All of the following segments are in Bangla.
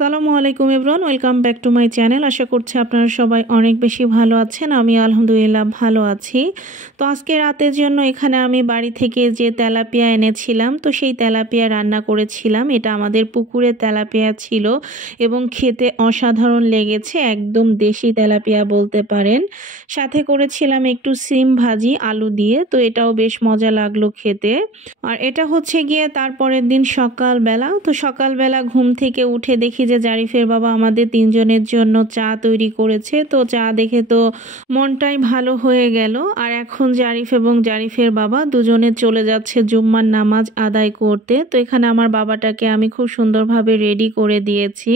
আসসালামু আলাইকুম everyone, welcome back to my channel. আশা করছি আপনারা সবাই অনেক বেশি ভালো আছেন। আমি আলহামদুলিল্লাহ ভালো আছি। তো আজকে রাতের জন্য এখানে আমি বাড়ি থেকে যে তেলাপিয়া এনেছিলাম, তো সেই তেলাপিয়া রান্না করেছিলাম। এটা আমাদের পুকুরের তেলাপিয়া ছিল এবং খেতে অসাধারণ লেগেছে, একদম দেশি তেলাপিয়া বলতে পারেন। সাথে করেছিলাম একটু সিম ভাজি আলু দিয়ে, তো এটাও বেশ মজা লাগলো খেতে। আর এটা হচ্ছে গিয়ে তারপরের দিন সকালবেলা। তো সকালবেলা ঘুম থেকে উঠে দেখি যে জারিফের বাবা আমাদের তিনজনের জন্য চা তৈরি করেছে। তো চা দেখে তো মনটাই ভালো হয়ে গেল। আর এখন জারিফ এবং জারিফের বাবা দুজনে চলে যাচ্ছে জুম্মার নামাজ আদায় করতে। তো এখানে আমার বাবাটাকে আমি খুব সুন্দরভাবে রেডি করে দিয়েছি।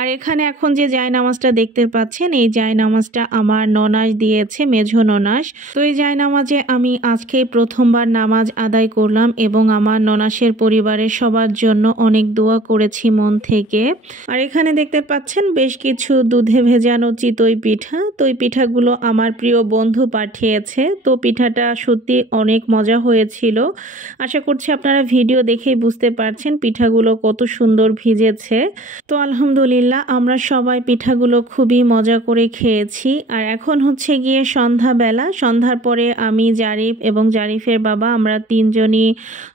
আর এখানে এখন যে জায়নামাজটা দেখতে পাচ্ছেন, এই জায়নামাজটা আমার ননাস দিয়েছে, মেঝো ননাস। তো এই জায়নামাজে আমি আজকে প্রথমবার নামাজ আদায় করলাম এবং আমার ননাসের পরিবারের সবার জন্য অনেক দোয়া করেছি মন থেকে। আর এখানে দেখতে পাচ্ছেন বেশ কিছু দুধে ভেজানো চিতই পিঠা। তো এই পিঠাগুলো আমার প্রিয় বন্ধু পাঠিয়েছে। তো পিঠাটা সত্যি অনেক মজা হয়েছিল। আশা করছি আপনারা ভিডিও দেখেই বুঝতে পারছেন পিঠাগুলো কত সুন্দর ভিজেছে। তো আলহামদুলিল্লাহ আমরা সবাই পিঠাগুলো খুবই মজা করে খেয়েছি। আর এখন হচ্ছে গিয়ে সন্ধ্যাবেলা। সন্ধ্যার পরে আমি জারিফ এবং জারিফের বাবা আমরা তিনজনই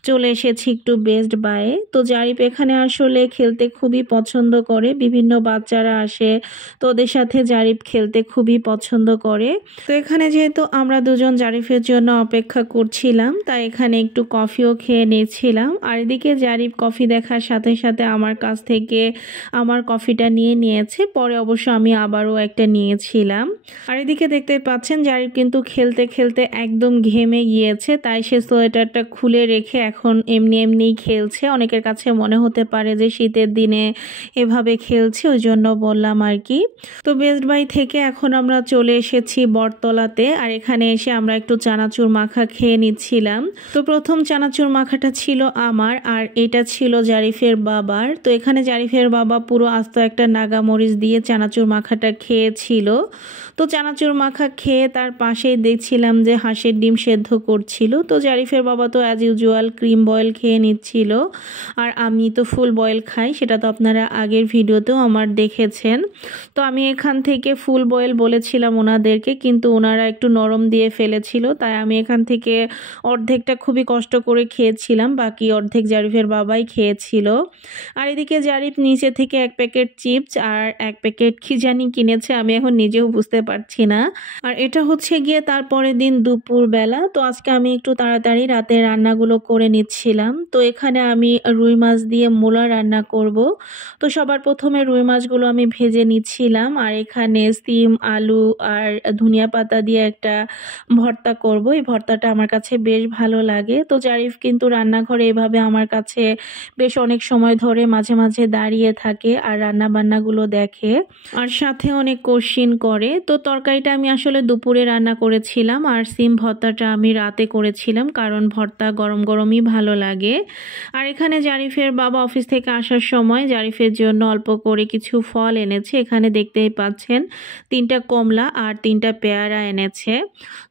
চলে এসেছি একটু বেস্ট বায়ে। তো জারিফ এখানে আসলে খেলতে খুবই পছন্দ করে, বিভিন্ন বাচ্চারা আসে তো ওদের সাথে জারিফ খেলতে খুবই পছন্দ করে। তো এখানে যেহেতু আমরা দুজন জারিফের জন্য অপেক্ষা করছিলাম, তাই এখানে একটু কফিও খেয়ে নিয়েছিলাম। আর এদিকে জারিফ কফি দেখার সাথে সাথে আমার কাছ থেকে আমার কফিটা নিয়ে নিয়েছে। পরে অবশ্য আমি আবারও একটা নিয়েছিলাম। আর এদিকে দেখতে পাচ্ছেন জারিফ কিন্তু খেলতে খেলতে একদম ঘেমে গিয়েছে, তাই সে সোয়েটারটা খুলে রেখে এখন এমনিই খেলছে। অনেকের কাছে মনে হতে পারে যে শীতের দিনে এভাবে খেলছে, ওই জন্য বললাম আর কি। তো বেস্ট বাই থেকে এখন আমরা চলে এসেছি বটতলাতে। আর এখানে এসে আমরা একটু চানাচুর মাখা খেয়ে নিচ্ছিলাম। তো প্রথম চানাচুর মাখাটা ছিল আমার, আর এটা ছিল জারিফের বাবার। তো এখানে জারিফের বাবা পুরো আস্ত একটা নাগামরিচ দিয়ে চানাচুর মাখাটা খেয়েছিল। তো চানাচুর মাখা খেয়ে তার পাশেই দেখছিলাম যে হাঁসের ডিম সেদ্ধ করছিল। তো জারিফের বাবা তো অ্যাজ ইউজুয়াল ক্রিম বয়েল খেয়ে নিচ্ছিল, আর আমি তো ফুল বয়েল খাই, সেটা তো আপনারা আগের ভিডিওতেও আমার দেখেছেন। তো আমি এখান থেকে ফুল বয়েল বলেছিলাম ওনাদেরকে, কিন্তু ওনারা একটু নরম দিয়ে ফেলেছিল, তাই আমি এখান থেকে অর্ধেকটা খুবই কষ্ট করে খেয়েছিলাম, বাকি অর্ধেক জারিফের বাবাই খেয়েছিল। আর এদিকে জারিফ নিচে থেকে এক প্যাকেট চিপস আর এক প্যাকেট কি জানি কিনেছে, আমি এখন নিজেও বুঝতে পারছি না। আর এটা হচ্ছে গিয়ে তারপরের দিন দুপুর বেলা। তো আজকে আমি একটু তাড়াতাড়ি রাতে রান্নাগুলো করে নিচ্ছিলাম। তো এখানে আমি রুই মাছ দিয়ে মূলা রান্না করব। তো সবার প্রথমে রুই মাছগুলো আমি ভেজে নিচ্ছিলাম, আর এখানে সিম আলু আর ধনিয়া পাতা দিয়ে একটা ভর্তা করব। এই ভর্তাটা আমার কাছে বেশ ভালো লাগে। তো জারিফ কিন্তু রান্নাঘরে এভাবে আমার কাছে বেশ অনেক সময় ধরে মাঝে মাঝে দাঁড়িয়ে থাকে আর রান্না বান্নাগুলো দেখে, আর সাথে অনেক কোশ্চিন করে। তো তরকারিটা আমি আসলে দুপুরে রান্না করেছিলাম, আর সিম ভর্তাটা আমি রাতে করেছিলাম, কারণ ভর্তা গরম গরমই ভালো লাগে। আর এখানে জারিফের বাবা অফিস থেকে আসার সময় জারিফের জন্য অল্প করে কিছু ফল এনেছে। এখানে দেখতেই পাচ্ছেন 3টা কমলা আর 3টা পেয়ারা এনেছে।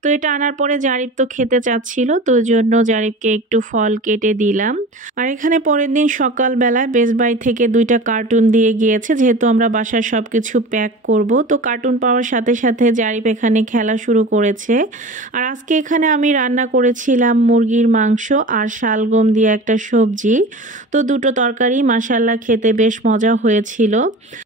তো এটা আনার পরে জারিফ তো খেতে চাচ্ছিল, তো ওই জন্য জারিফকে একটু ফল কেটে দিলাম। আর এখানে পরের দিন সকালবেলায় বেস্ট বাই থেকে 2টা কার্টুন দিয়ে গিয়েছে, যেহেতু আমরা বাসার সব কিছু প্যাক করব। তো কার্টুন পাওয়ার সাথে সাথে জারিফ এখানে খেলা শুরু করেছে। আর আজকে এখানে আমি রান্না করেছিলাম মুরগির মাংস আর শালগম দিয়ে একটা সবজি। তো দুটো তরকারি মাশাআল্লাহ খেতে বেশ মজা হয়েছিল।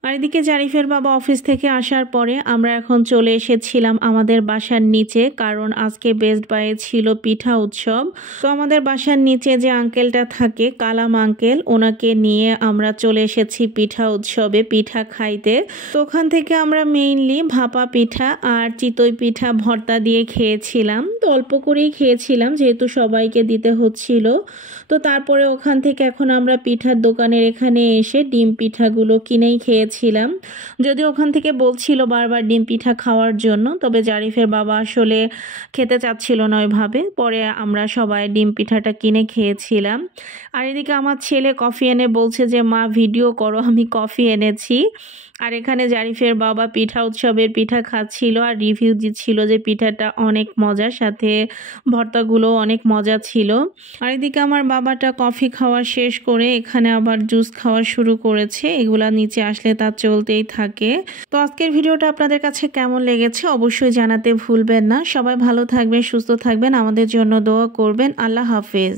আর এদিকে জারিফের বাবা অফিস থেকে আসার পরে আমরা এখন চলে এসেছিলাম আমাদের বাসার নিচে, কারণ আজকে বেস্ট বাইয়ে ছিল পিঠা উৎসব। তো আমাদের বাসার নিচে যে আঙ্কেলটা থাকে, কালাম আঙ্কেল, ওনাকে নিয়ে আমরা চলে এসেছি পিঠা উৎসবে পিঠা খাইতে। তো ওখান থেকে আমরা মেইনলি ভাপা পিঠা আর চিতই পিঠা ভর্তা দিয়ে খেয়েছিলাম। তো অল্প করেই খেয়েছিলাম যেহেতু সবাইকে দিতে হচ্ছিল। তো তারপরে ওখান থেকে এখন আমরা পিঠার দোকানের এখানে এসে ডিম পিঠাগুলো কিনেই খেয়েছিলাম। যদিও ওখান থেকে বলছিল বারবার ডিম পিঠা খাওয়ার জন্য, তবে জারিফের বাবা আসলে খেতে চাচ্ছিল না ওইভাবে। পরে আমরা সবাই ডিম পিঠাটা কিনে খেয়েছিলাম। আর এদিকে আমার ছেলে কফি এনে বলছে যে মা ভিডিও করো, আমি কফি এনেছি। আর এখানে জারিফের বাবা পিঠা উৎসবের পিঠা খাচ্ছিল আর রিভিউ দিচ্ছিল যে পিঠাটা অনেক মজার, সাথে ভর্তাগুলো অনেক মজা ছিল। আর এদিকে আমার বাবাটা কফি খাওয়া শেষ করে এখানে আবার জুস খাওয়া শুরু করেছে। রয়েছে, এগুলা নিচে আসলে তা চলতেই থাকে। তো আজকের ভিডিওটা আপনাদের কাছে কেমন লেগেছে অবশ্যই জানাতে ভুলবেন না। সবাই ভালো থাকবেন, সুস্থ থাকবেন, আমাদের জন্য দোয়া করবেন। আল্লাহ হাফেজ।